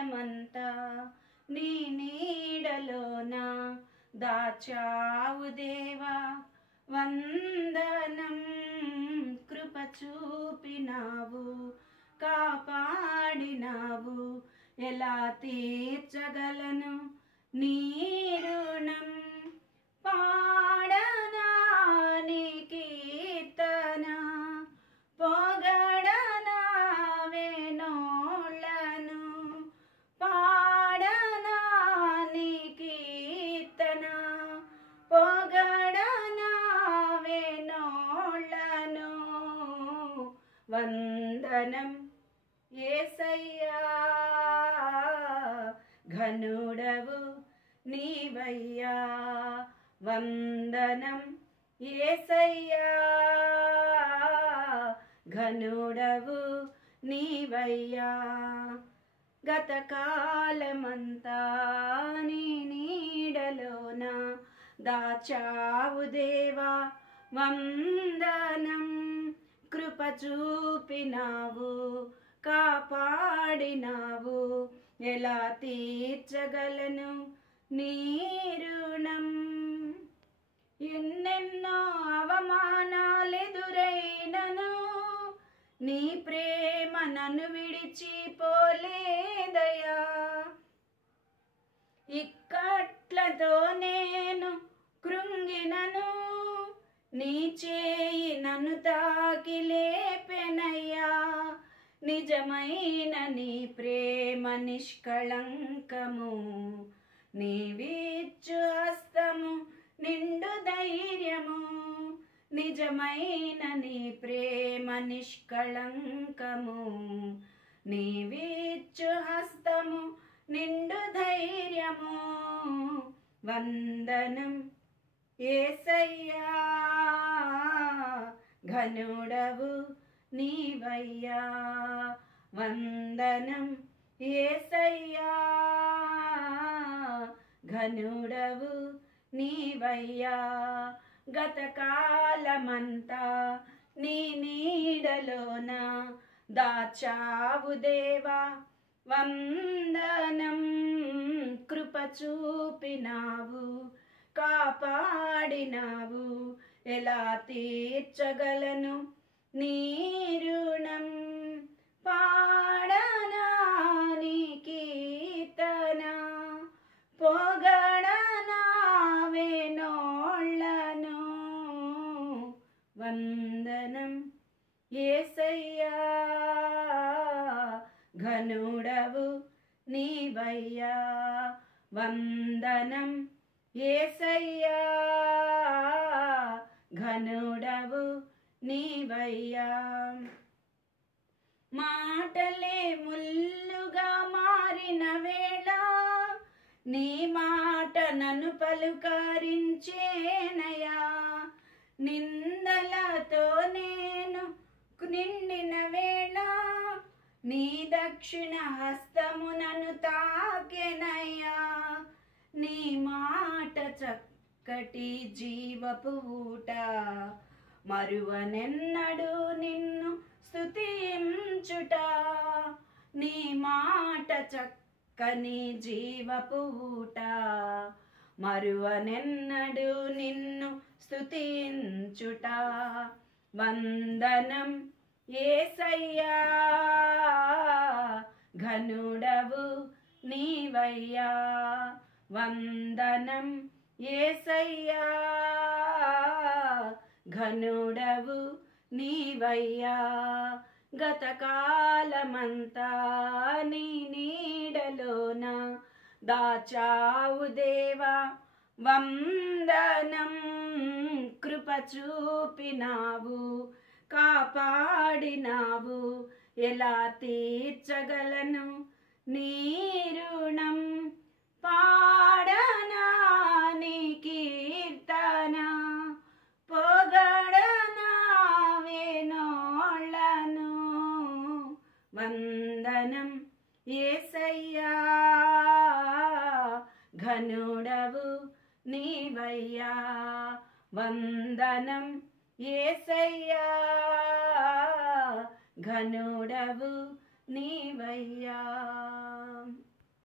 కాలమంతా నీ నీడలోన దాచావు దేవా వందనం. కృప చూపినావు కాపాడినావు ఎలా తీర్చగలను నీ రుణం. పాడనా నీ కీర్తన పొగడనా వేణోళ్ళను. పాడనా నీ కీర్తన పొగడనా వేణోళ్ళను. వందనం యేసయ్యా ఘనుడవు నీవయ్యా. వందనం యేసయ్యా ఘనుడవు నీవయ్యా. గతకాలమంతా నీ నీడలోన దాచావు దేవా వందనం. కృప చూపినావు కాపాడినావు ఎలా తీర్చగలను నీ రుణం. ఎన్నెన్నో అవమానాలెదురైనను నీ ప్రేమ నన్ను విడిచిపోలేదయా. ఇక్కట్లతో నేను కృంగినను నీ చేయి నన్ను తాకి లేపెనయ్యా. నిజమైన నీ ప్రేమ నిష్కళంకము నీవిచ్చు హస్తము నిండు ధైర్యము. నిజమైన నీ ప్రేమ నిష్కళంకము నీవిచ్చు హస్తము నిండు ధైర్యము. వందనం యేసయ్యా ఘనుడవు నీవయ్యా. వందనం యేసయ్యా ఘనుడవు నీవయ్యా. గతకాలమంతా నీ నీడలోన దాచావు దేవా వందనం. కృప చూపినావు కాపాడినావు ఎలా తీర్చగలను నీ రుణం. పాడనా నీ కీర్తన పొగడనా వేణోళ్ళను. వందనం యేసయ్యా ఘనుడవు నీవయ్యా. వందనం యేసయ్యా ఘనుడవు నీవయ్యా. మాటలే ముల్లుగా మారిన వేళ నీ మాట నన్ను పలుకరించేనయా. నిందలతో నేను నిండిన వేళ నీ దక్షిణ హస్తము నన్ను తాకెనయ్యా. నీ మాట చక్కటి జీవపు ఊట మరువనెన్నడు నిన్ను స్తుతించుట. నీ మాట చక్కని జీవపు ఊట మరువనెన్నడు నిన్ను స్తుతించుట. వందనం యేసయ్యా ఘనుడవు నీవయ్యా. వందనం యేసయ్యా ఘనుడవు నీవయ్యా. గతకాలమంతా నీ నీడలోన దాచావు దేవా వందనం. కృప చూపినావు కాపాడినావు ఎలా తీర్చగలను నీ రుణం. పాడనా నీ కీర్తన పొగడనా వేణోళ్ళను. వందనం యేసయ్యా ఘనుడవు నీవయ్యా. వందనం యేసయ్యా ఘనుడవు నీవయ్యా.